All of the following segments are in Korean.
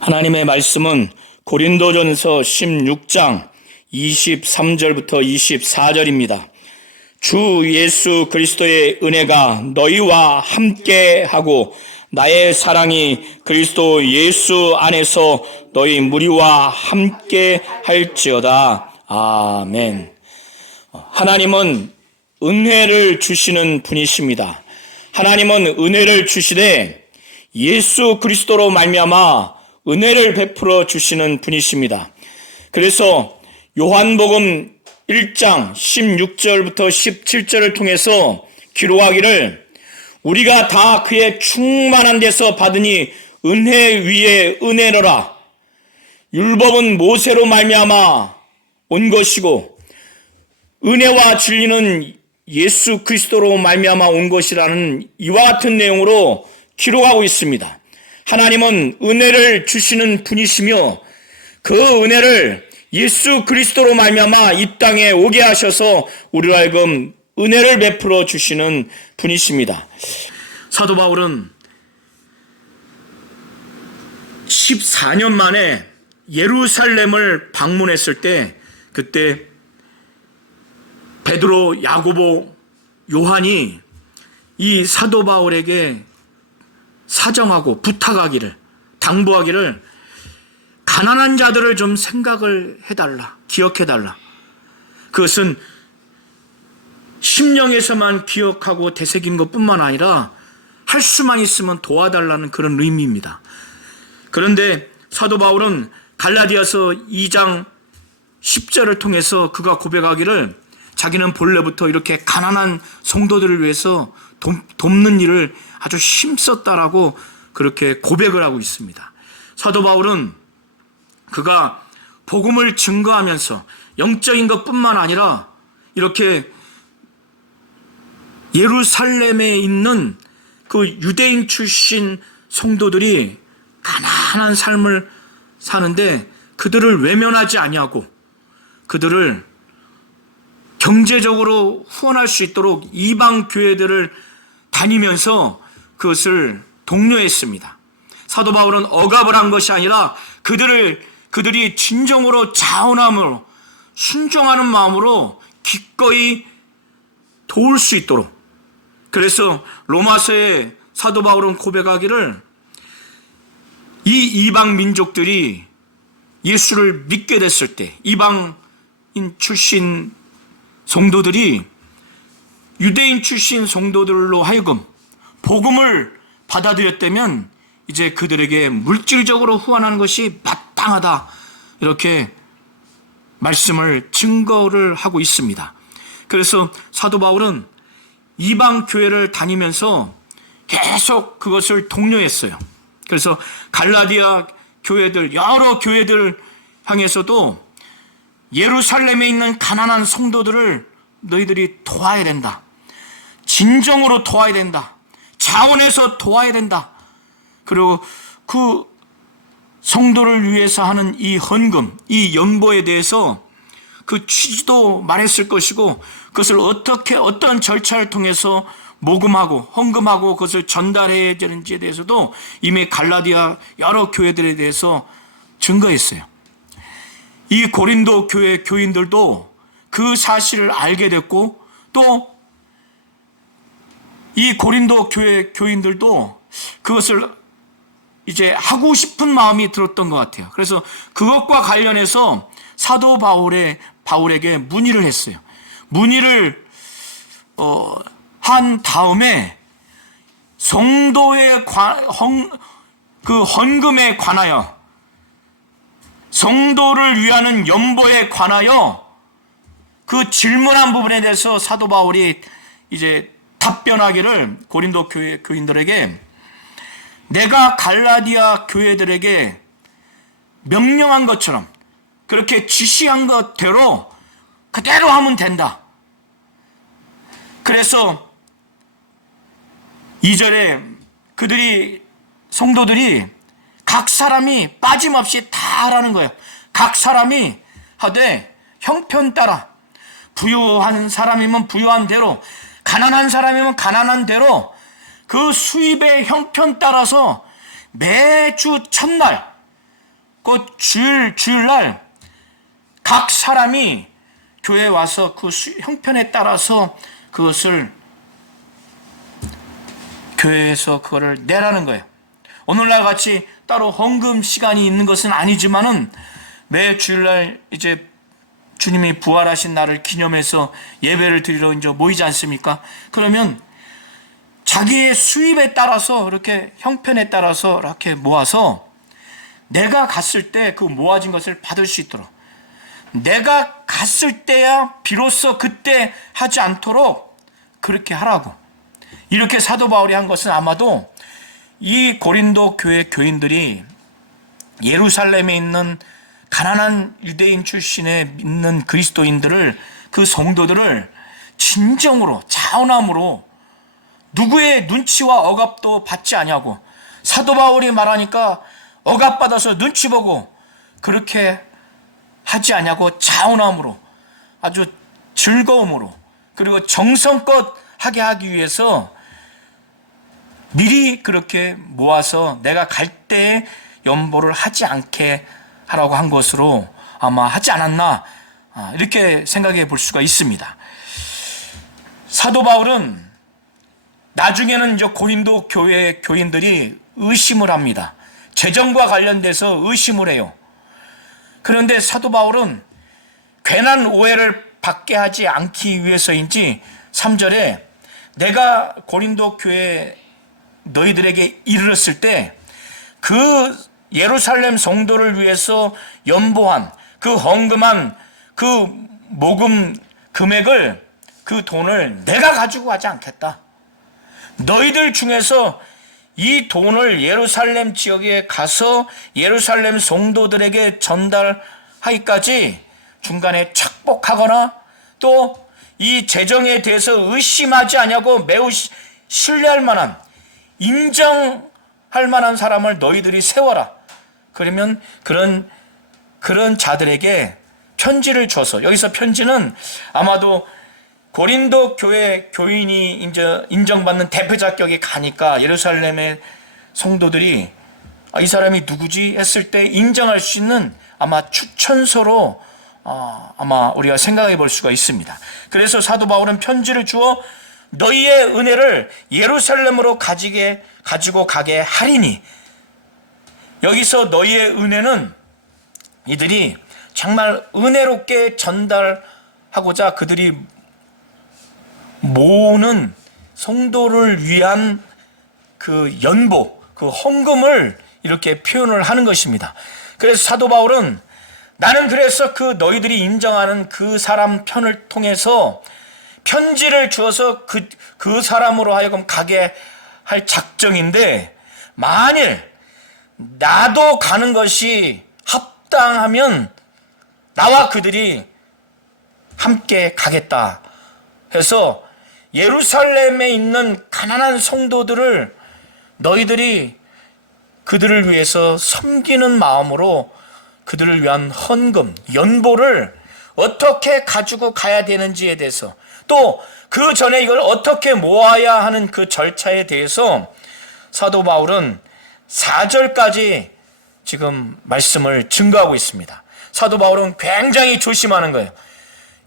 하나님의 말씀은 고린도전서 16장 23절부터 24절입니다. 주 예수 그리스도의 은혜가 너희와 함께하고 나의 사랑이 그리스도 예수 안에서 너희 무리와 함께 할지어다. 아멘. 하나님은 은혜를 주시는 분이십니다. 하나님은 은혜를 주시되 예수 그리스도로 말미암아 은혜를 베풀어 주시는 분이십니다. 그래서 요한복음 1장 16절부터 17절을 통해서 기록하기를 우리가 다 그의 충만한 데서 받으니 은혜 위에 은혜로라. 율법은 모세로 말미암아 온 것이고 은혜와 진리는 예수 그리스도로 말미암아 온 것이라는 이와 같은 내용으로 기록하고 있습니다. 하나님은 은혜를 주시는 분이시며 그 은혜를 예수 그리스도로 말미암아 이 땅에 오게 하셔서 우리로 하여금 은혜를 베풀어 주시는 분이십니다. 사도 바울은 14년 만에 예루살렘을 방문했을 때 그때 베드로, 야고보, 요한이 이 사도 바울에게 사정하고 부탁하기를, 당부하기를 가난한 자들을 좀 생각을 해달라, 기억해달라. 그것은 심령에서만 기억하고 되새긴 것뿐만 아니라 할 수만 있으면 도와달라는 그런 의미입니다. 그런데 사도 바울은 갈라디아서 2장 10절을 통해서 그가 고백하기를 자기는 본래부터 이렇게 가난한 성도들을 위해서 돕는 일을 아주 힘썼다라고 그렇게 고백을 하고 있습니다. 사도 바울은 그가 복음을 증거하면서 영적인 것뿐만 아니라 이렇게 예루살렘에 있는 그 유대인 출신 성도들이 가난한 삶을 사는데 그들을 외면하지 아니하고 그들을 경제적으로 후원할 수 있도록 이방 교회들을 다니면서 그것을 독려했습니다. 사도 바울은 억압을 한 것이 아니라 그들이 진정으로 자원함으로 순종하는 마음으로 기꺼이 도울 수 있도록. 그래서 로마서에 사도 바울은 고백하기를 이 이방 민족들이 예수를 믿게 됐을 때 이방인 출신 성도들이 유대인 출신 성도들로 하여금 복음을 받아들였다면 이제 그들에게 물질적으로 후원하는 것이 마땅하다. 이렇게 말씀을 증거를 하고 있습니다. 그래서 사도 바울은 이방 교회를 다니면서 계속 그것을 독려했어요. 그래서 갈라디아 교회들, 여러 교회들 향해서도 예루살렘에 있는 가난한 성도들을 너희들이 도와야 된다. 진정으로 도와야 된다. 자원해서 도와야 된다. 그리고 그 성도를 위해서 하는 이 헌금, 이 연보에 대해서 그 취지도 말했을 것이고 그것을 어떤 절차를 통해서 모금하고 헌금하고 그것을 전달해야 되는지에 대해서도 이미 갈라디아 여러 교회들에 대해서 증거했어요. 이 고린도 교회 교인들도 그 사실을 알게 됐고 또 이 고린도 교회 교인들도 그것을 이제 하고 싶은 마음이 들었던 것 같아요. 그래서 그것과 관련해서 사도 바울에게 문의를 했어요. 문의를 한 다음에 성도의 그 헌금에 관하여 성도를 위하는 연보에 관하여 그 질문한 부분에 대해서 사도 바울이 이제 답변하기를 고린도 교회 교인들에게 내가 갈라디아 교회들에게 명령한 것처럼 그렇게 지시한 것대로 그대로 하면 된다. 그래서 2절에 성도들이 각 사람이 빠짐없이 다 하라는 거예요. 각 사람이 하되 형편 따라 부유한 사람이면 부유한 대로 가난한 사람이면 가난한 대로 그 수입의 형편 따라서 매주 첫날 그 주일날 각 사람이 교회에 와서 그 형편에 따라서 그것을 교회에서 그거를 내라는 거예요. 오늘날 같이 따로 헌금 시간이 있는 것은 아니지만은 매 주일날 이제 주님이 부활하신 날을 기념해서 예배를 드리러 이제 모이지 않습니까? 그러면 자기의 수입에 따라서 이렇게 형편에 따라서 이렇게 모아서 내가 갔을 때 그 모아진 것을 받을 수 있도록, 내가 갔을 때야 비로소 그때 하지 않도록 그렇게 하라고. 이렇게 사도 바울이 한 것은 아마도 이 고린도 교회 교인들이 예루살렘에 있는 가난한 유대인 출신의 믿는 그리스도인들을, 그 성도들을 진정으로 자원함으로 누구의 눈치와 억압도 받지 아니하고, 사도 바울이 말하니까 억압받아서 눈치 보고 그렇게 하지 아니하고 자원함으로, 아주 즐거움으로, 그리고 정성껏 하게 하기 위해서 미리 그렇게 모아서 내가 갈 때에 연보를 하지 않게 하라고 한 것으로 아마 하지 않았나, 이렇게 생각해 볼 수가 있습니다. 사도 바울은 나중에는 이제 고린도 교회 교인들이 의심을 합니다. 재정과 관련돼서 의심을 해요. 그런데 사도 바울은 괜한 오해를 받게 하지 않기 위해서인지 3절에 내가 고린도 교회 너희들에게 이르렀을 때 그 예루살렘 성도를 위해서 연보한 그 헌금한 그 모금 금액을, 그 돈을 내가 가지고 가지 않겠다. 너희들 중에서 이 돈을 예루살렘 지역에 가서 예루살렘 성도들에게 전달하기까지 중간에 착복하거나 또 이 재정에 대해서 의심하지 않냐고 매우 신뢰할 만한, 인정할 만한 사람을 너희들이 세워라. 그러면 그런 자들에게 편지를 줘서, 여기서 편지는 아마도 고린도 교회 교인이 이제 인정받는 대표자격에 가니까 예루살렘의 성도들이 이 사람이 누구지 했을 때 인정할 수 있는 아마 추천서로 아마 우리가 생각해 볼 수가 있습니다. 그래서 사도 바울은 편지를 주어 너희의 은혜를 예루살렘으로 가지고 가게 하리니, 여기서 너희의 은혜는 이들이 정말 은혜롭게 전달하고자 그들이 모으는 성도를 위한 그 연보, 그 헌금을 이렇게 표현을 하는 것입니다. 그래서 사도 바울은 나는 그래서 그 너희들이 인정하는 그 사람 편을 통해서 편지를 주어서 그 사람으로 하여금 가게 할 작정인데, 만일 나도 가는 것이 합당하면 나와 그들이 함께 가겠다 해서 예루살렘에 있는 가난한 성도들을 너희들이 그들을 위해서 섬기는 마음으로 그들을 위한 헌금, 연보를 어떻게 가지고 가야 되는지에 대해서, 또 그 전에 이걸 어떻게 모아야 하는 그 절차에 대해서 사도 바울은 4절까지 지금 말씀을 증거하고 있습니다. 사도 바울은 굉장히 조심하는 거예요.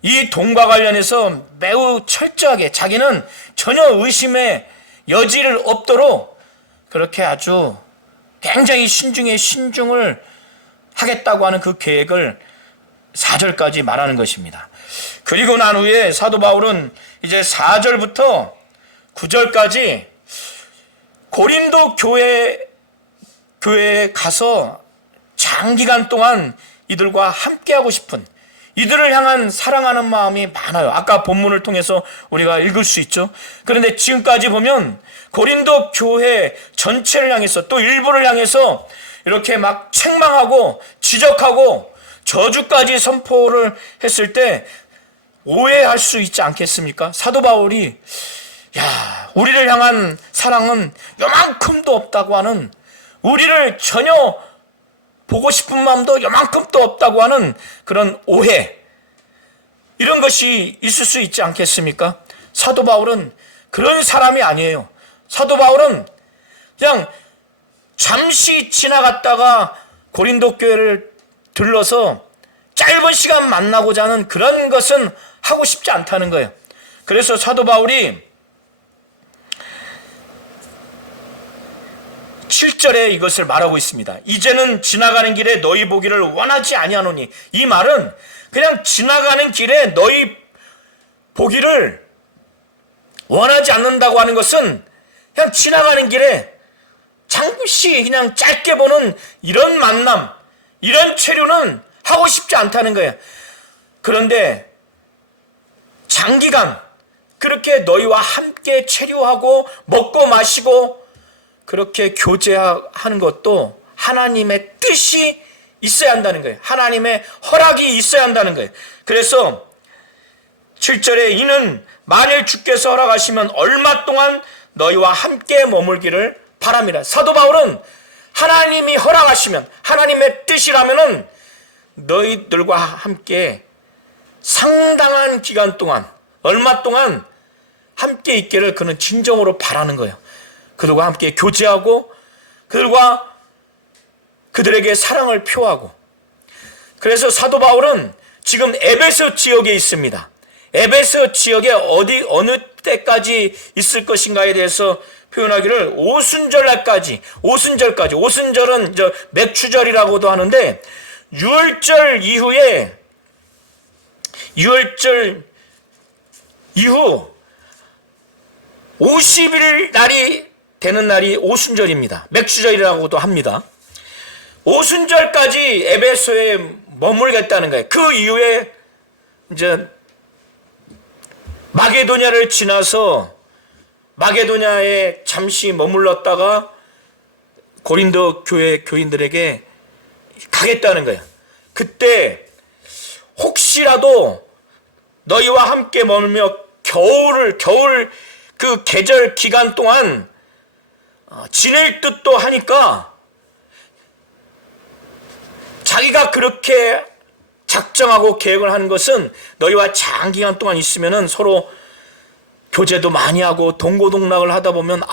이 돈과 관련해서 매우 철저하게, 자기는 전혀 의심의 여지를 없도록 그렇게 아주 굉장히 신중에 신중을 하겠다고 하는 그 계획을 4절까지 말하는 것입니다. 그리고 난 후에 사도 바울은 이제 4절부터 9절까지 고린도 교회에 가서 장기간 동안 이들과 함께하고 싶은, 이들을 향한 사랑하는 마음이 많아요. 아까 본문을 통해서 우리가 읽을 수 있죠. 그런데 지금까지 보면 고린도 교회 전체를 향해서, 또 일부를 향해서 이렇게 막 책망하고 지적하고 저주까지 선포를 했을 때 오해할 수 있지 않겠습니까? 사도 바울이 우리를 향한 사랑은 요만큼도 없다고 하는, 우리를 전혀 보고 싶은 마음도 요만큼도 없다고 하는 그런 오해, 이런 것이 있을 수 있지 않겠습니까? 사도 바울은 그런 사람이 아니에요. 사도 바울은 그냥 잠시 지나갔다가 고린도 교회를 들러서 짧은 시간 만나고자 하는 그런 것은 하고 싶지 않다는 거예요. 그래서 사도 바울이 7절에 이것을 말하고 있습니다. 이제는 지나가는 길에 너희 보기를 원하지 아니하노니. 이 말은 그냥 지나가는 길에 너희 보기를 원하지 않는다고 하는 것은 그냥 지나가는 길에 잠시 그냥 짧게 보는 이런 만남, 이런 체류는 하고 싶지 않다는 거예요. 그런데 장기간 그렇게 너희와 함께 체류하고 먹고 마시고 그렇게 교제하는 것도 하나님의 뜻이 있어야 한다는 거예요. 하나님의 허락이 있어야 한다는 거예요. 그래서 7절에 이는 만일 주께서 허락하시면 얼마 동안 너희와 함께 머물기를 바랍니다. 사도 바울은 하나님이 허락하시면, 하나님의 뜻이라면은 너희들과 함께 상당한 기간 동안, 얼마 동안 함께 있기를 그는 진정으로 바라는 거예요. 그들과 함께 교제하고 그들과 그들에게 사랑을 표하고. 그래서 사도 바울은 지금 에베소 지역에 있습니다. 에베소 지역에 어느 때까지 있을 것인가에 대해서 표현하기를 오순절날까지, 오순절은 맥추절이라고도 하는데, 유월절 이후 50일 날이 되는 날이 오순절입니다. 맥추절이라고도 합니다. 오순절까지 에베소에 머물겠다는 거예요. 그 이후에 이제 마게도냐를 지나서 마게도냐에 잠시 머물렀다가 고린도 교회 교인들에게 가겠다는 거예요. 그때 혹시라도 너희와 함께 머물며 겨울 그 계절 기간 동안 지낼 듯도 하니까 자기가 그렇게 작정하고 계획을 하는 것은 너희와 장기간 동안 있으면은 서로 교제도 많이 하고 동고동락을 하다 보면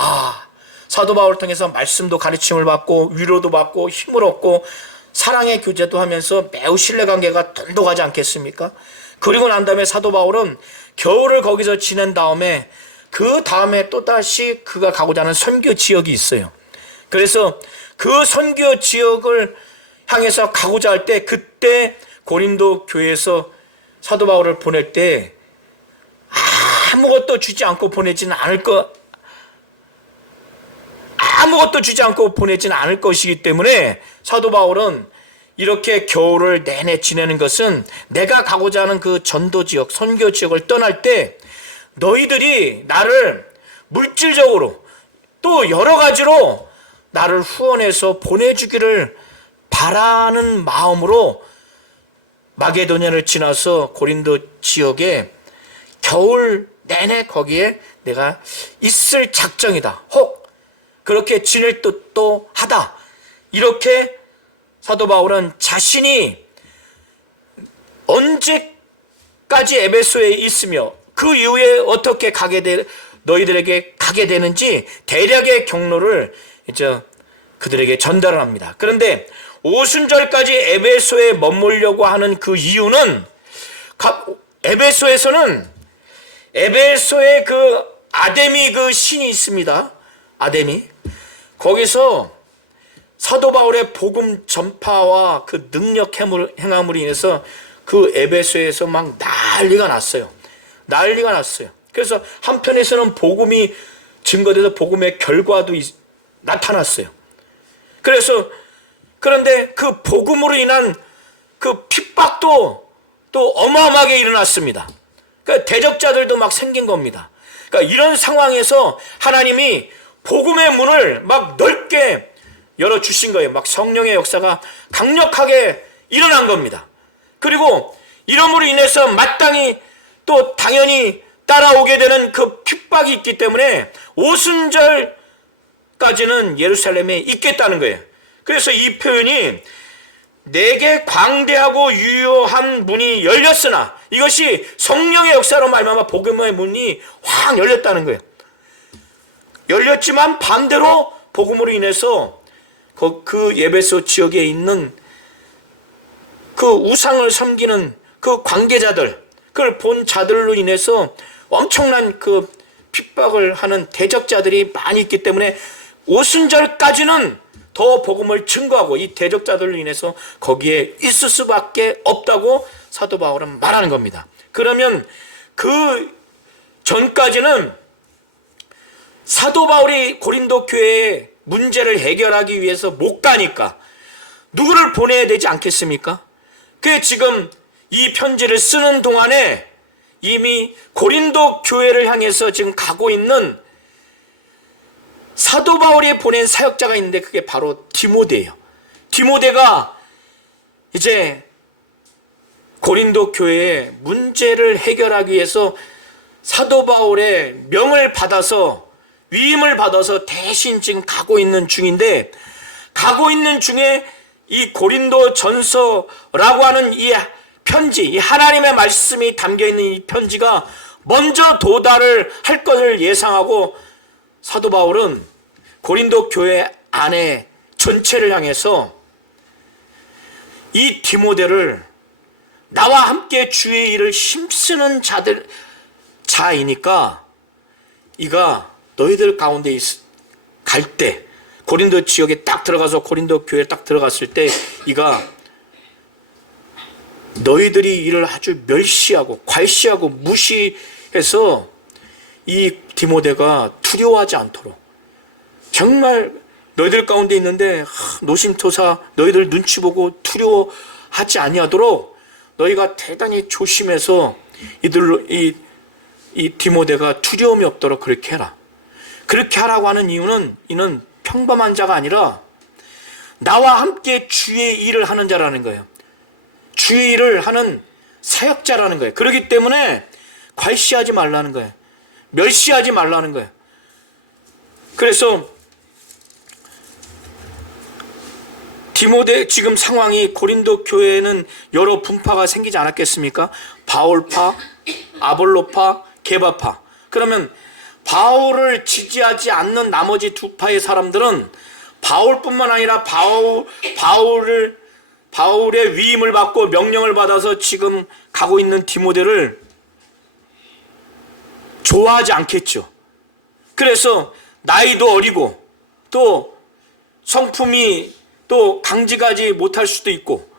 사도 바울을 통해서 말씀도 가르침을 받고 위로도 받고 힘을 얻고 사랑의 교제도 하면서 매우 신뢰관계가 돈독하지 않겠습니까? 그리고 난 다음에 사도 바울은 겨울을 거기서 지낸 다음에 그 다음에 또다시 그가 가고자 하는 선교 지역이 있어요. 그래서 그 선교 지역을 향해서 가고자 할 때 그때 고린도 교회에서 사도 바울을 보낼 때 아무것도 주지 않고 보내지는 않을 것이기 때문에 사도 바울은 이렇게 겨울을 내내 지내는 것은 내가 가고자 하는 그 전도 지역, 선교 지역을 떠날 때 너희들이 나를 물질적으로 또 여러 가지로 나를 후원해서 보내주기를 바라는 마음으로 마게도냐를 지나서 고린도 지역에 겨울 내내 거기에 내가 있을 작정이다. 혹 그렇게 지낼 뜻도 하다. 이렇게 사도 바울은 자신이 언제까지 에베소에 있으며 그 이후에 어떻게 너희들에게 가게 되는지 대략의 경로를 이제 그들에게 전달을 합니다. 그런데 오순절까지 에베소에 머물려고 하는 그 이유는 에베소에 그 아데미 그 신이 있습니다. 아데미. 거기서 사도 바울의 복음 전파와 그 능력 행함으로 인해서 그 에베소에서 막 난리가 났어요. 그래서 한편에서는 복음이 증거돼서 복음의 결과도 나타났어요. 그런데 그 복음으로 인한 그 핍박도 또 어마어마하게 일어났습니다. 그러니까 대적자들도 막 생긴 겁니다. 그러니까 이런 상황에서 하나님이 복음의 문을 막 넓게 열어주신 거예요. 막 성령의 역사가 강력하게 일어난 겁니다. 그리고 이러므로 인해서 마땅히 또 당연히 따라오게 되는 그 핍박이 있기 때문에 오순절까지는 예루살렘에 있겠다는 거예요. 그래서 이 표현이 내게 광대하고 유효한 문이 열렸으나 이것이 성령의 역사로 말미암아 복음의 문이 확 열렸다는 거예요. 열렸지만 반대로 복음으로 인해서 그 에베소 지역에 있는 그 우상을 섬기는 그 관계자들, 그걸 본 자들로 인해서 엄청난 그 핍박을 하는 대적자들이 많이 있기 때문에 오순절까지는 더 복음을 증거하고 이 대적자들로 인해서 거기에 있을 수밖에 없다고 사도 바울은 말하는 겁니다. 그러면 그 전까지는 사도 바울이 고린도 교회의 문제를 해결하기 위해서 못 가니까 누구를 보내야 되지 않겠습니까? 그게 지금 이 편지를 쓰는 동안에 이미 고린도 교회를 향해서 지금 가고 있는 사도 바울이 보낸 사역자가 있는데 그게 바로 디모데예요. 디모데가 이제 고린도 교회의 문제를 해결하기 위해서 사도 바울의 명을 받아서 위임을 받아서 대신 지금 가고 있는 중인데, 가고 있는 중에 이 고린도 전서라고 하는 이 편지, 이 하나님의 말씀이 담겨있는 이 편지가 먼저 도달을 할 것을 예상하고 사도 바울은 고린도 교회 안에 전체를 향해서 이 디모데를 나와 함께 주의 일을 힘쓰는 자이니까 이가 너희들 가운데 갈 때, 고린도 지역에 딱 들어가서 고린도 교회에 딱 들어갔을 때 이가 너희들이 이를 아주 멸시하고 과시하고 무시해서 이 디모데가 두려워하지 않도록, 정말 너희들 가운데 있는데 노심토사 너희들 눈치 보고 두려워하지 아니하도록 너희가 대단히 조심해서 이들로 이 디모데가 두려움이 없도록 그렇게 해라. 그렇게 하라고 하는 이유는 이는 평범한 자가 아니라 나와 함께 주의 일을 하는 자라는 거예요. 주의 일을 하는 사역자라는 거예요. 그렇기 때문에 괄시하지 말라는 거예요. 멸시하지 말라는 거예요. 그래서 디모데 지금 상황이, 고린도 교회에는 여러 분파가 생기지 않았겠습니까? 바울파, 아볼로파, 게바파. 그러면 바울을 지지하지 않는 나머지 두 파의 사람들은 바울뿐만 아니라 바울의 위임을 받고 명령을 받아서 지금 가고 있는 디모데를 좋아하지 않겠죠. 그래서 나이도 어리고 또 성품이 또 강직하지 못할 수도 있고,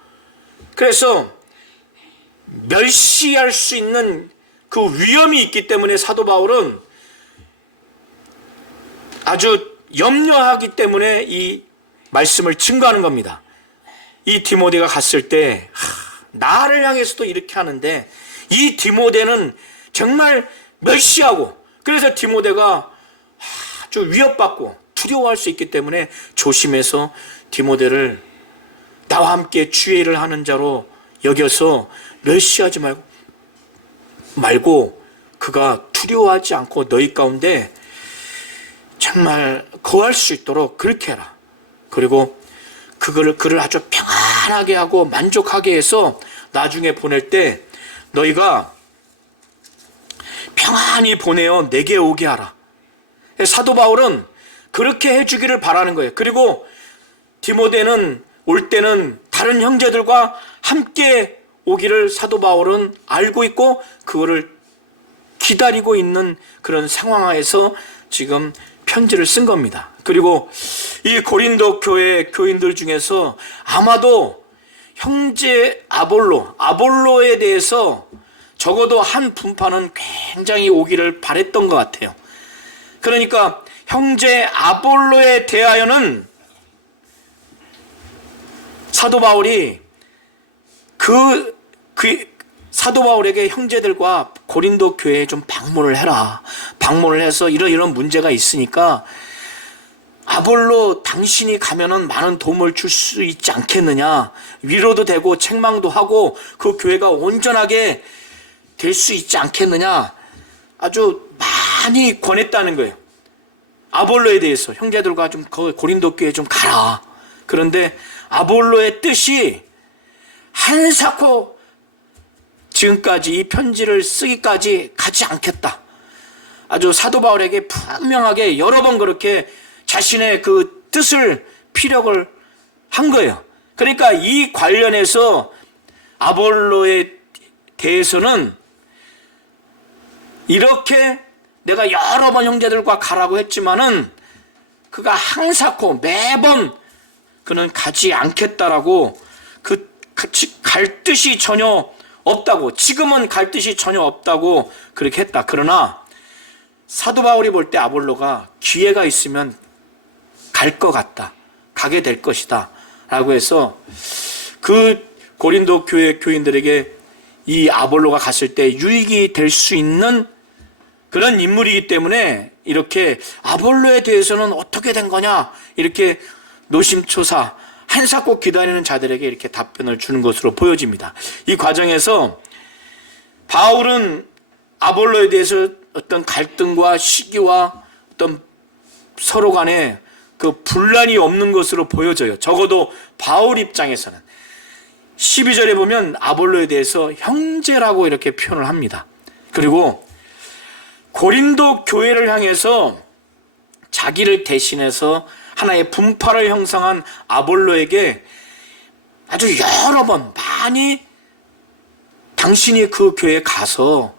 그래서 멸시할 수 있는 그 위험이 있기 때문에 사도 바울은 아주 염려하기 때문에 이 말씀을 증거하는 겁니다. 이 디모데가 갔을 때 나를 향해서도 이렇게 하는데 이 디모데는 정말 멸시하고, 그래서 디모데가 아주 위협받고 두려워할 수 있기 때문에 조심해서 디모데를 나와 함께 주의 일을 하는 자로 여겨서 멸시하지 말고 그가 두려워하지 않고 너희 가운데 정말 거할 수 있도록 그렇게 해라. 그리고 그를 아주 평안하게 하고 만족하게 해서 나중에 보낼 때 너희가 평안히 보내어 내게 오게 하라. 사도 바울은 그렇게 해주기를 바라는 거예요. 그리고 디모데는 올 때는 다른 형제들과 함께 오기를 사도 바울은 알고 있고 그거를 기다리고 있는 그런 상황에서 지금 편지를 쓴 겁니다. 그리고 이 고린도 교회 교인들 중에서 아마도 형제 아볼로에 대해서 적어도 한 분파는 굉장히 오기를 바랬던 것 같아요. 그러니까 형제 아볼로에 대하여는 사도 바울이 사도 바울에게 형제들과 고린도 교회에 좀 방문을 해라. 방문을 해서 이런 문제가 있으니까 아볼로 당신이 가면은 많은 도움을 줄 수 있지 않겠느냐. 위로도 되고 책망도 하고 그 교회가 온전하게 될 수 있지 않겠느냐. 아주 많이 권했다는 거예요. 아볼로에 대해서 형제들과 좀 고린도 교회에 좀 가라. 그런데 아볼로의 뜻이 한사코 지금까지 이 편지를 쓰기까지 가지 않겠다. 아주 사도 바울에게 분명하게 여러 번 그렇게 자신의 그 뜻을 피력을 한 거예요. 그러니까 이 관련해서 아볼로에 대해서는 이렇게 내가 여러 번 형제들과 가라고 했지만은 그가 항사코 매번 그는 가지 않겠다라고 갈 뜻이 전혀 없다고, 지금은 갈 뜻이 전혀 없다고 그렇게 했다. 그러나 사도 바울이 볼 때 아볼로가 기회가 있으면 갈 것 같다, 가게 될 것이다 라고 해서 그 고린도 교회 교인들에게 이 아볼로가 갔을 때 유익이 될 수 있는 그런 인물이기 때문에 이렇게 아볼로에 대해서는 어떻게 된 거냐 이렇게 노심초사 한사코 기다리는 자들에게 이렇게 답변을 주는 것으로 보여집니다. 이 과정에서 바울은 아볼로에 대해서 어떤 갈등과 시기와 어떤 서로 간에 그 분란이 없는 것으로 보여져요. 적어도 바울 입장에서는. 12절에 보면 아볼로에 대해서 형제라고 이렇게 표현을 합니다. 그리고 고린도 교회를 향해서 자기를 대신해서 하나의 분파를 형성한 아볼로에게 아주 여러 번 많이 당신이 그 교회에 가서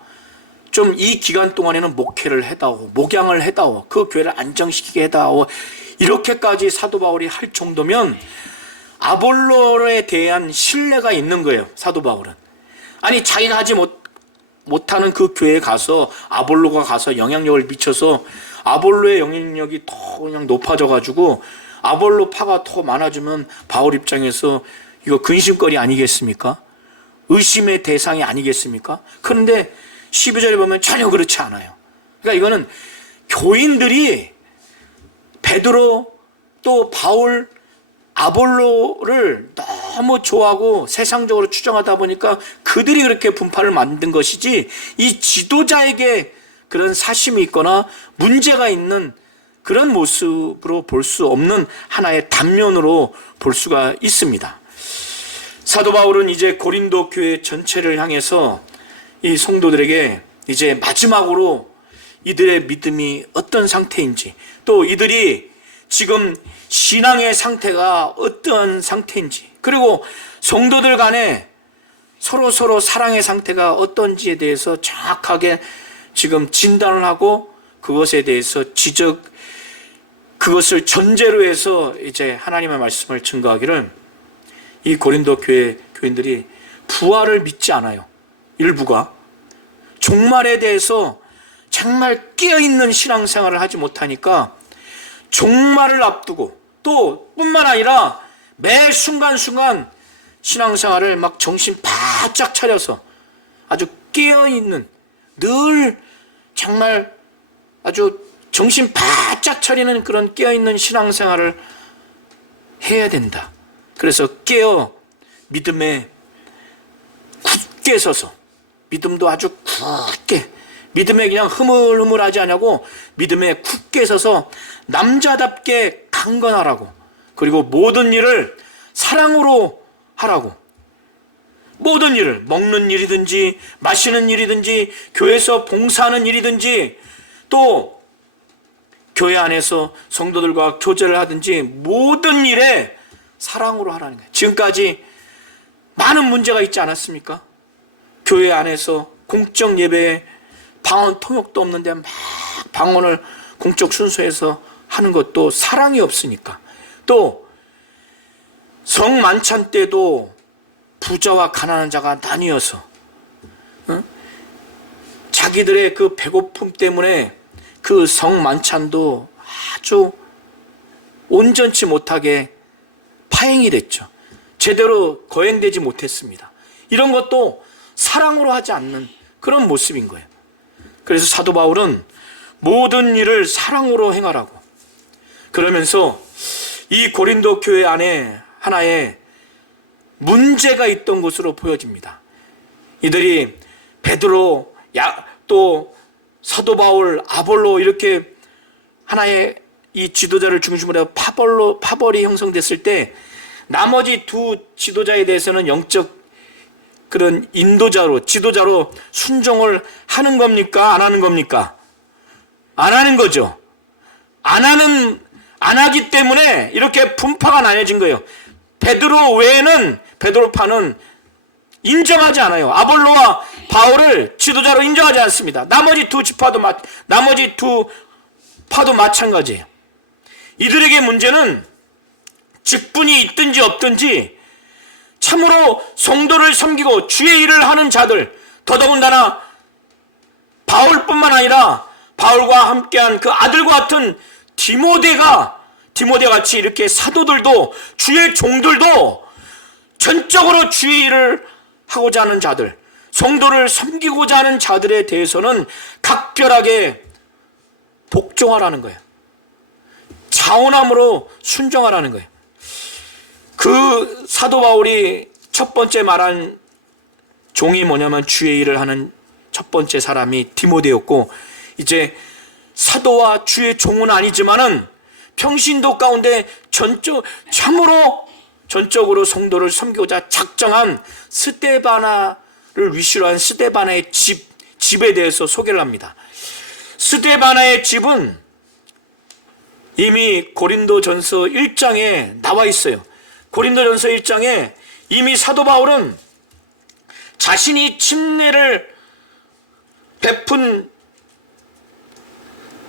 좀 이 기간 동안에는 목회를 해다오, 목양을 해다오, 그 교회를 안정시키게 해다오, 이렇게까지 사도 바울이 할 정도면 아볼로에 대한 신뢰가 있는 거예요. 사도 바울은. 아니 자기가 하지 못하는 그 교회에 가서 아볼로가 가서 영향력을 미쳐서 아볼로의 영향력이 더 그냥 높아져 가지고 아볼로 파가 더 많아지면 바울 입장에서 이거 근심거리 아니겠습니까? 의심의 대상이 아니겠습니까? 그런데 12절에 보면 전혀 그렇지 않아요. 그러니까 이거는 교인들이 베드로 또 바울, 아볼로를 너무 좋아하고 세상적으로 추정하다 보니까 그들이 그렇게 분파를 만든 것이지, 이 지도자에게 그런 사심이 있거나 문제가 있는 그런 모습으로 볼 수 없는 하나의 단면으로 볼 수가 있습니다. 사도 바울은 이제 고린도 교회 전체를 향해서 이 성도들에게 이제 마지막으로 이들의 믿음이 어떤 상태인지, 또 이들이 지금 신앙의 상태가 어떤 상태인지, 그리고 성도들 간에 서로 사랑의 상태가 어떤지에 대해서 정확하게 지금 진단을 하고 그것에 대해서 그것을 전제로 해서 이제 하나님의 말씀을 증거하기를, 이 고린도 교회 교인들이 부활을 믿지 않아요. 일부가 종말에 대해서 정말 깨어있는 신앙생활을 하지 못하니까 종말을 앞두고, 또 뿐만 아니라 매 순간순간 신앙생활을 막 정신 바짝 차려서 아주 깨어있는, 늘 정말 아주 정신 바짝 차리는 그런 깨어있는 신앙생활을 해야 된다. 그래서 깨어 믿음에 굳게 서서, 믿음도 아주 굳게, 믿음에 그냥 흐물흐물하지 않냐고 믿음에 굳게 서서 남자답게 강건하라고, 그리고 모든 일을 사랑으로 하라고. 모든 일을, 먹는 일이든지 마시는 일이든지 교회에서 봉사하는 일이든지 또 교회 안에서 성도들과 교제를 하든지 모든 일에 사랑으로 하라는 거예요. 지금까지 많은 문제가 있지 않았습니까? 교회 안에서 공적 예배에 방언 통역도 없는데 막 방언을 공적 순서에서 하는 것도 사랑이 없으니까. 또 성만찬 때도 부자와 가난한 자가 나뉘어서 자기들의 그 배고픔 때문에 그 성만찬도 아주 온전치 못하게 파행이 됐죠. 제대로 거행되지 못했습니다. 이런 것도 사랑으로 하지 않는 그런 모습인 거예요. 그래서 사도 바울은 모든 일을 사랑으로 행하라고, 그러면서 이 고린도 교회 안에 하나의 문제가 있던 것으로 보여집니다. 이들이 베드로, 또 사도 바울, 아볼로 이렇게 하나의 이 지도자를 중심으로 해서 파벌이 형성됐을 때 나머지 두 지도자에 대해서는 영적 그런 인도자로, 지도자로 순종을 하는 겁니까? 안 하는 겁니까? 안 하는 거죠. 안 안 하기 때문에 이렇게 분파가 나뉘어진 거예요. 베드로 외에는, 베드로파는 인정하지 않아요. 아볼로와 바울을 지도자로 인정하지 않습니다. 나머지 두 파도 마찬가지예요. 이들에게 문제는 직분이 있든지 없든지 참으로 성도를 섬기고 주의 일을 하는 자들, 더더군다나 바울뿐만 아니라 바울과 함께한 그 아들과 같은 디모데 같이 이렇게 사도들도, 주의 종들도 전적으로 주의 일을 하고자 하는 자들, 성도를 섬기고자 하는 자들에 대해서는 각별하게 복종하라는 거예요. 자원함으로 순종하라는 거예요. 그 사도 바울이 첫 번째 말한 종이 뭐냐면 주의 일을 하는 첫 번째 사람이 디모데였고, 이제 사도와 주의 종은 아니지만은 평신도 가운데 참으로 전적으로 성도를 섬기고자 작정한 스데바나를 위시로 한 스데바나의 집에 대해서 소개를 합니다. 스데바나의 집은 이미 고린도전서 1장에 나와 있어요. 고린도전서 1장에 이미 사도 바울은 자신이 침례를 베푼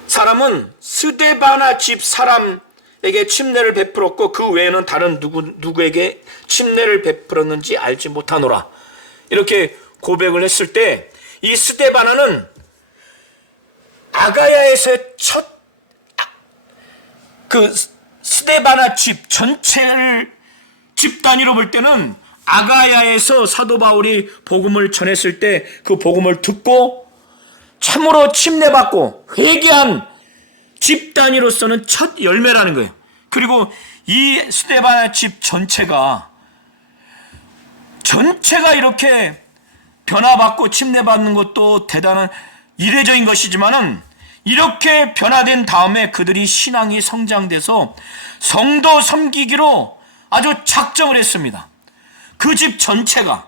사람은 스데바나 집 사람에게 침례를 베풀었고 그 외에는 다른 누구에게 침례를 베풀었는지 알지 못하노라. 이렇게 고백을 했을 때 이 스데바나는 아가야에서의 첫 그 스데바나 집 전체를 집 단위로 볼 때는 아가야에서 사도 바울이 복음을 전했을 때 그 복음을 듣고 참으로 침례받고 회개한 집 단위로서는 첫 열매라는 거예요. 그리고 이 스데바나 집 전체가 이렇게 변화받고 침례받는 것도 대단한 이례적인 것이지만은 이렇게 변화된 다음에 그들이 신앙이 성장돼서 성도 섬기기로 아주 작정을 했습니다. 그 집 전체가,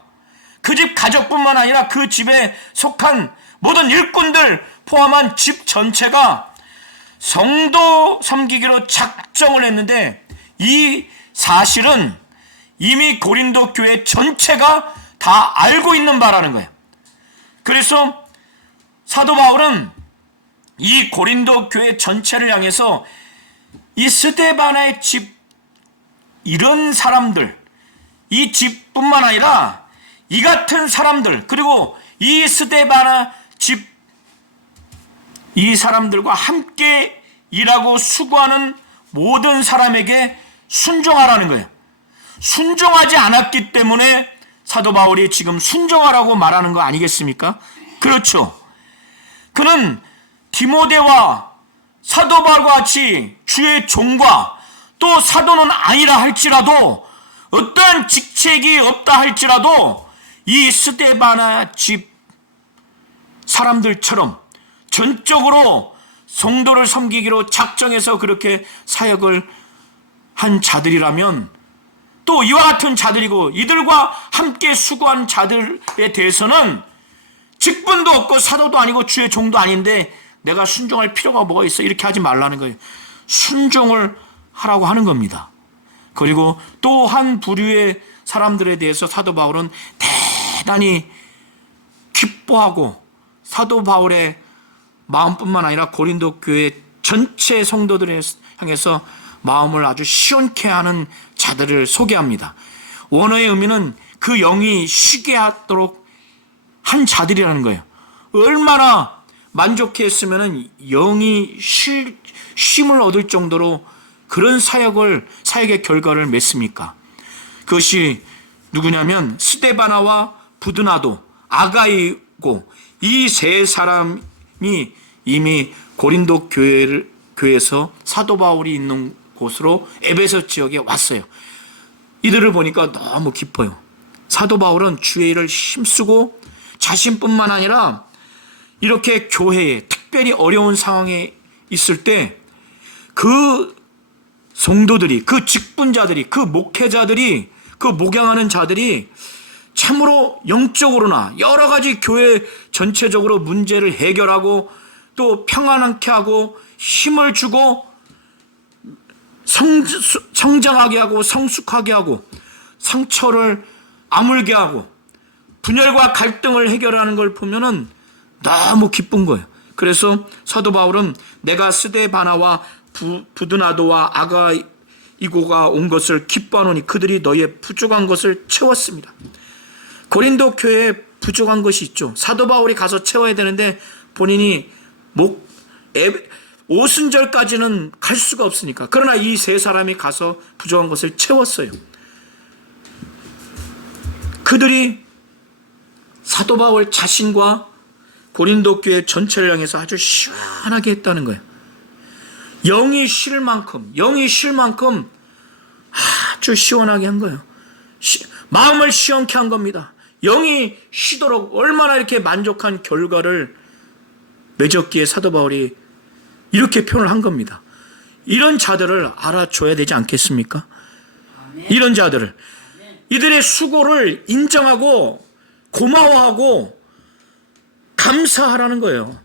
그 집 가족뿐만 아니라 그 집에 속한 모든 일꾼들 포함한 집 전체가 성도 섬기기로 작정을 했는데, 이 사실은 이미 고린도 교회 전체가 다 알고 있는 바라는 거예요. 그래서 사도 바울은 이 고린도 교회 전체를 향해서 이 스데바나의 집, 이런 사람들, 이 집뿐만 아니라 이 같은 사람들, 그리고 이 스데바나 집, 이 사람들과 함께 일하고 수고하는 모든 사람에게 순종하라는 거예요. 순종하지 않았기 때문에 사도 바울이 지금 순종하라고 말하는 거 아니겠습니까? 그렇죠. 그는 디모데와 사도 바울과 같이 주의 종과 또 사도는 아니라 할지라도, 어떠한 직책이 없다 할지라도 이 스데바나 집 사람들처럼 전적으로 성도를 섬기기로 작정해서 그렇게 사역을 한 자들이라면, 또 이와 같은 자들이고 이들과 함께 수고한 자들에 대해서는 직분도 없고 사도도 아니고 주의 종도 아닌데 내가 순종할 필요가 뭐가 있어, 이렇게 하지 말라는 거예요. 순종을 하라고 하는 겁니다. 그리고 또 한 부류의 사람들에 대해서 사도 바울은 대단히 기뻐하고 사도 바울의 마음뿐만 아니라 고린도 교회 전체 성도들을 향해서 마음을 아주 시원케 하는 자들을 소개합니다. 원어의 의미는 그 영이 쉬게 하도록 한 자들이라는 거예요. 얼마나 만족해 했으면 영이 쉼을 얻을 정도로 그런 사역의 결과를 맺습니까? 그것이 누구냐면 스데바나와 부드나도, 아가이고, 이 세 사람이 이미 고린도 교회에서 사도 바울이 있는 곳으로 에베소 지역에 왔어요. 이들을 보니까 너무 기뻐요. 사도 바울은 주의 일을 힘쓰고 자신뿐만 아니라 이렇게 교회에 특별히 어려운 상황에 있을 때 그 성도들이, 그 직분자들이, 그 목회자들이, 그 목양하는 자들이 참으로 영적으로나 여러 가지 교회 전체적으로 문제를 해결하고 또 평안하게 하고 힘을 주고 성장하게 하고 성숙하게 하고 상처를 아물게 하고 분열과 갈등을 해결하는 걸 보면은 너무 기쁜 거예요. 그래서 사도 바울은 내가 스데바나와 부드나도와 아가이고가 온 것을 기뻐하노니 그들이 너희의 부족한 것을 채웠습니다. 고린도 교회에 부족한 것이 있죠. 사도 바울이 가서 채워야 되는데 본인이 오순절까지는 갈 수가 없으니까. 그러나 이 세 사람이 가서 부족한 것을 채웠어요. 그들이 사도 바울 자신과 고린도 교회 전체를 향해서 아주 시원하게 했다는 거예요. 영이 쉴 만큼 아주 시원하게 한 거예요. 마음을 시원케 한 겁니다. 영이 쉬도록 얼마나 이렇게 만족한 결과를 맺었기에 사도 바울이 이렇게 표현을 한 겁니다. 이런 자들을 알아줘야 되지 않겠습니까? 이런 자들을, 이들의 수고를 인정하고 고마워하고 감사하라는 거예요.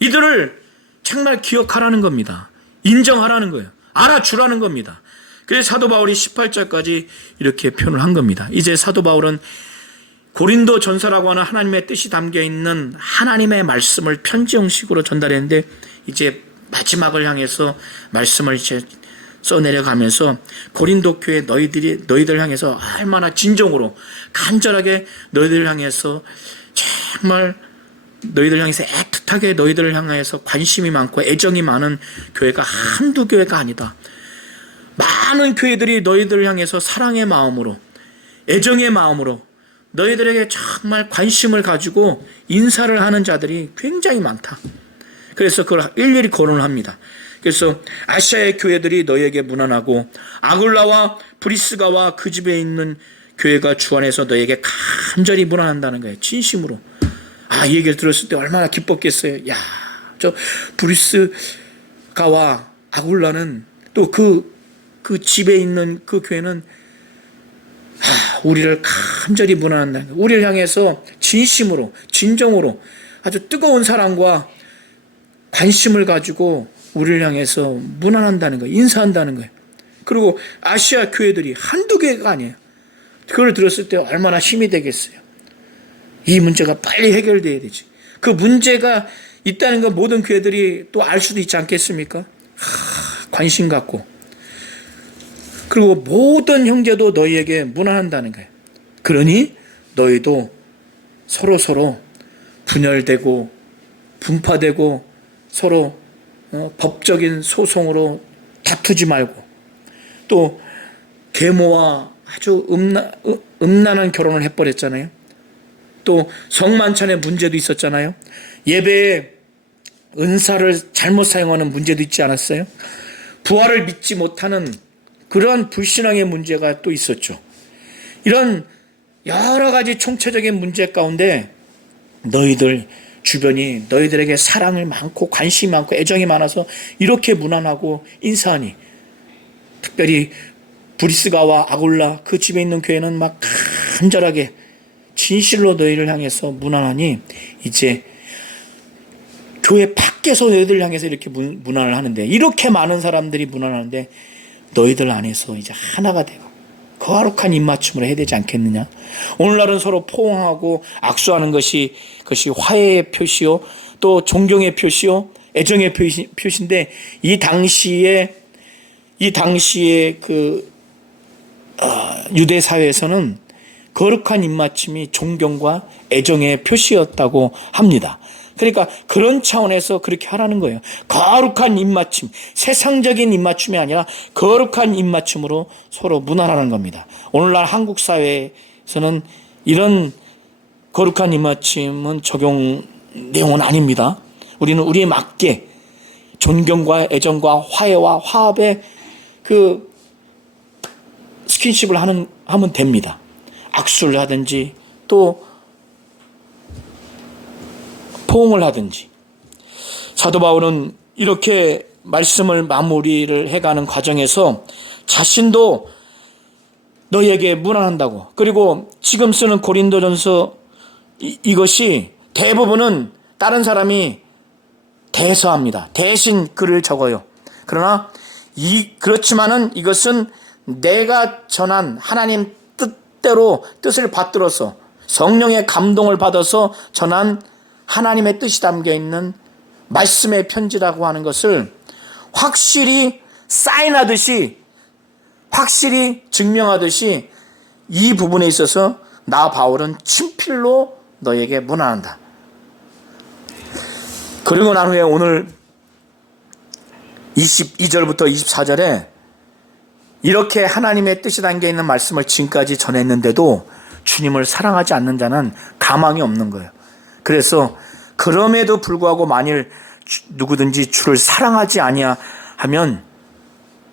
이들을 정말 기억하라는 겁니다. 인정하라는 거예요. 알아주라는 겁니다. 그래서 사도 바울이 18절까지 이렇게 표현을 한 겁니다. 이제 사도 바울은 고린도 전서라고 하는 하나님의 뜻이 담겨있는 하나님의 말씀을 편지 형식으로 전달했는데 이제 마지막을 향해서 말씀을 이제 써내려가면서 고린도 교회 너희들 향해서 얼마나 진정으로 간절하게 너희들을 향해서 정말 너희들 향해서 애틋하게 너희들을 향해서 관심이 많고 애정이 많은 교회가 한두 교회가 아니다. 많은 교회들이 너희들을 향해서 사랑의 마음으로 애정의 마음으로 너희들에게 정말 관심을 가지고 인사를 하는 자들이 굉장히 많다. 그래서 그걸 일일이 거론을 합니다. 그래서 아시아의 교회들이 너희에게 문안하고 아굴라와 브리스가와 그 집에 있는 교회가 주 안에서 너희에게 간절히 문안한다는 거예요. 진심으로. 이 얘기를 들었을 때 얼마나 기뻤겠어요. 저 브리스가와 아굴라는 또 그 집에 있는 그 교회는 우리를 간절히 문안한다는 거예요. 우리를 향해서 진심으로 진정으로 아주 뜨거운 사랑과 관심을 가지고 우리를 향해서 문안한다는 거예요. 인사한다는 거예요. 그리고 아시아 교회들이 한두 개가 아니에요. 그걸 들었을 때 얼마나 힘이 되겠어요. 이 문제가 빨리 해결돼야 되지. 그 문제가 있다는 건 모든 교회들이 또 알 수도 있지 않겠습니까? 관심 갖고. 그리고 모든 형제도 너희에게 문안한다는 거예요. 그러니 너희도 서로 분열되고 분파되고 서로 법적인 소송으로 다투지 말고 또 계모와 아주 음란한 결혼을 해버렸잖아요. 또 성만찬의 문제도 있었잖아요. 예배에 은사를 잘못 사용하는 문제도 있지 않았어요? 부활을 믿지 못하는 그러한 불신앙의 문제가 또 있었죠. 이런 여러 가지 총체적인 문제 가운데 너희들 주변이 너희들에게 사랑을 많고 관심이 많고 애정이 많아서 이렇게 문안하고 인사하니 특별히 브리스가와 아굴라 그 집에 있는 교회는 막 간절하게 진실로 너희를 향해서 문안하니 이제 교회 밖에서 너희들 향해서 이렇게 문안을 하는데 이렇게 많은 사람들이 문안하는데 너희들 안에서 이제 하나가 되고 거룩한 입맞춤을 해야 되지 않겠느냐. 오늘날은 서로 포옹하고 악수하는 것이 그것이 화해의 표시요 또 존경의 표시요 애정의 표시인데 이 당시에 그 유대 사회에서는 거룩한 입맞춤이 존경과 애정의 표시였다고 합니다. 그러니까 그런 차원에서 그렇게 하라는 거예요. 거룩한 입맞춤, 세상적인 입맞춤이 아니라 거룩한 입맞춤으로 서로 문안하는 겁니다. 오늘날 한국 사회에서는 이런 거룩한 입맞춤은 적용 내용은 아닙니다. 우리는 우리에 맞게 존경과 애정과 화해와 화합의 그 스킨십을 하면 됩니다. 악수를 하든지 또 포옹을 하든지. 사도 바울은 이렇게 말씀을 마무리를 해가는 과정에서 자신도 너희에게 문안한다고. 그리고 지금 쓰는 고린도전서 이것이 대부분은 다른 사람이 대서합니다. 대신 글을 적어요. 그러나 그렇지만은 이것은 내가 전한 하나님 뜻대로 뜻을 받들어서 성령의 감동을 받아서 전한 하나님의 뜻이 담겨 있는 말씀의 편지라고 하는 것을 확실히 사인하듯이, 확실히 증명하듯이 이 부분에 있어서 나 바울은 친필로 너에게 문안한다. 그리고 난 후에 오늘 22절부터 24절에 이렇게 하나님의 뜻이 담겨 있는 말씀을 지금까지 전했는데도 주님을 사랑하지 않는 자는 가망이 없는 거예요. 그래서 그럼에도 불구하고 만일 누구든지 주를 사랑하지 아니하면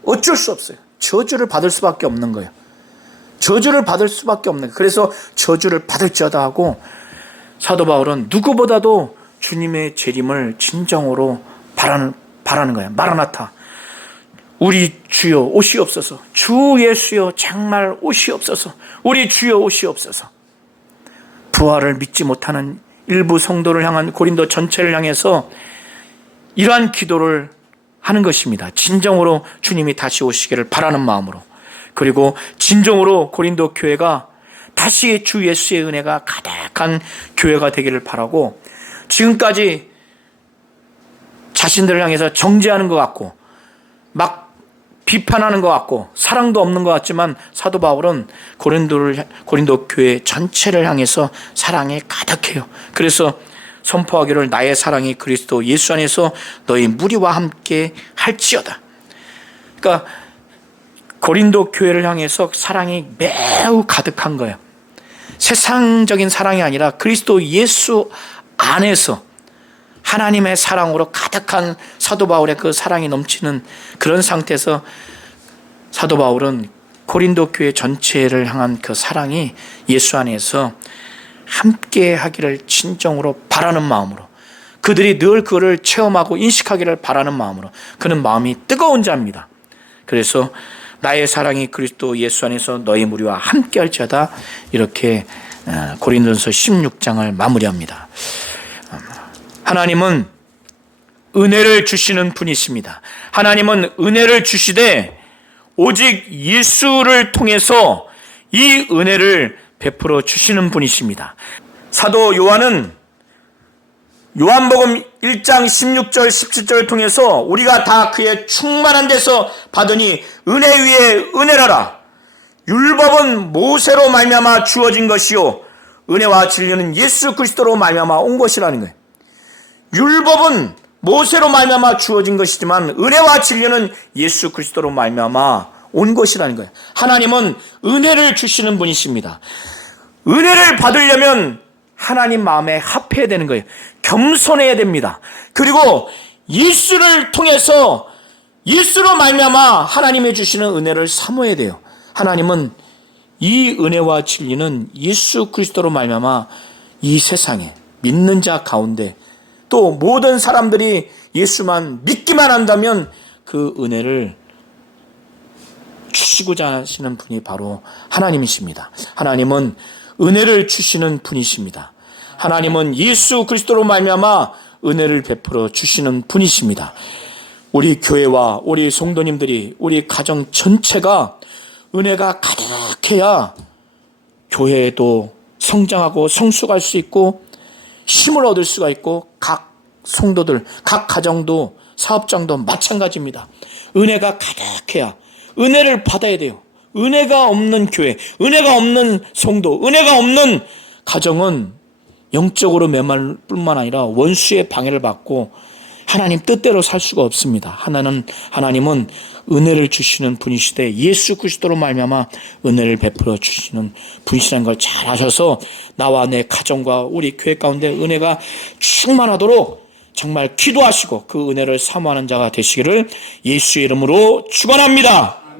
어쩔 수 없어요. 저주를 받을 수밖에 없는 거예요. 저주를 받을 수밖에 없는 거예요. 그래서 저주를 받을지어다 하고 사도 바울은 누구보다도 주님의 재림을 진정으로 바라는 거예요. 마라나타, 우리 주여 오시옵소서. 주 예수여 정말 오시옵소서. 우리 주여 오시옵소서. 부활을 믿지 못하는 일부 성도를 향한 고린도 전체를 향해서 이러한 기도를 하는 것입니다. 진정으로 주님이 다시 오시기를 바라는 마음으로, 그리고 진정으로 고린도 교회가 다시 주 예수의 은혜가 가득한 교회가 되기를 바라고, 지금까지 자신들을 향해서 정죄하는 것 같고 막 비판하는 것 같고 사랑도 없는 것 같지만 사도 바울은 고린도 교회 전체를 향해서 사랑에 가득해요. 그래서 선포하기를 나의 사랑이 그리스도 예수 안에서 너희 무리와 함께 할지어다. 그러니까 고린도 교회를 향해서 사랑이 매우 가득한 거예요. 세상적인 사랑이 아니라 그리스도 예수 안에서 하나님의 사랑으로 가득한 사도 바울의 그 사랑이 넘치는 그런 상태에서 사도 바울은 고린도 교회 전체를 향한 그 사랑이 예수 안에서 함께 하기를 진정으로 바라는 마음으로, 그들이 늘 그거를 체험하고 인식하기를 바라는 마음으로, 그는 마음이 뜨거운 자입니다. 그래서 나의 사랑이 그리스도 예수 안에서 너희 무리와 함께 할지어다, 이렇게 고린도전서 16장을 마무리합니다. 하나님은 은혜를 주시는 분이십니다. 하나님은 은혜를 주시되 오직 예수를 통해서 이 은혜를 베풀어 주시는 분이십니다. 사도 요한은 요한복음 1장 16절 17절을 통해서 우리가 다 그의 충만한 데서 받으니 은혜 위에 은혜라라. 율법은 모세로 말미암아 주어진 것이요 은혜와 진리는 예수 그리스도로 말미암아 온 것이라는 거예요. 율법은 모세로 말미암아 주어진 것이지만 은혜와 진리는 예수 그리스도로 말미암아 온 것이라는 거예요. 하나님은 은혜를 주시는 분이십니다. 은혜를 받으려면 하나님 마음에 합해야 되는 거예요. 겸손해야 됩니다. 그리고 예수를 통해서 예수로 말미암아 하나님이 주시는 은혜를 사모해야 돼요. 하나님은 이 은혜와 진리는 예수 그리스도로 말미암아 이 세상에 믿는 자 가운데 또 모든 사람들이 예수만 믿기만 한다면 그 은혜를 주시고자 하시는 분이 바로 하나님이십니다. 하나님은 은혜를 주시는 분이십니다. 하나님은 예수 그리스도로 말미암아 은혜를 베풀어 주시는 분이십니다. 우리 교회와 우리 성도님들이, 우리 가정 전체가 은혜가 가득해야 교회도 성장하고 성숙할 수 있고 힘을 얻을 수가 있고, 각 성도들, 각 가정도 사업장도 마찬가지입니다. 은혜가 가득해야, 은혜를 받아야 돼요. 은혜가 없는 교회, 은혜가 없는 성도, 은혜가 없는 가정은 영적으로 메마를 뿐만 아니라 원수의 방해를 받고 하나님 뜻대로 살 수가 없습니다. 하나님은 은혜를 주시는 분이시되 예수 그리스도로 말미암아 은혜를 베풀어 주시는 분이시라는 걸 잘 아셔서 나와 내 가정과 우리 교회 가운데 은혜가 충만하도록 정말 기도하시고 그 은혜를 사모하는 자가 되시기를 예수의 이름으로 축원합니다.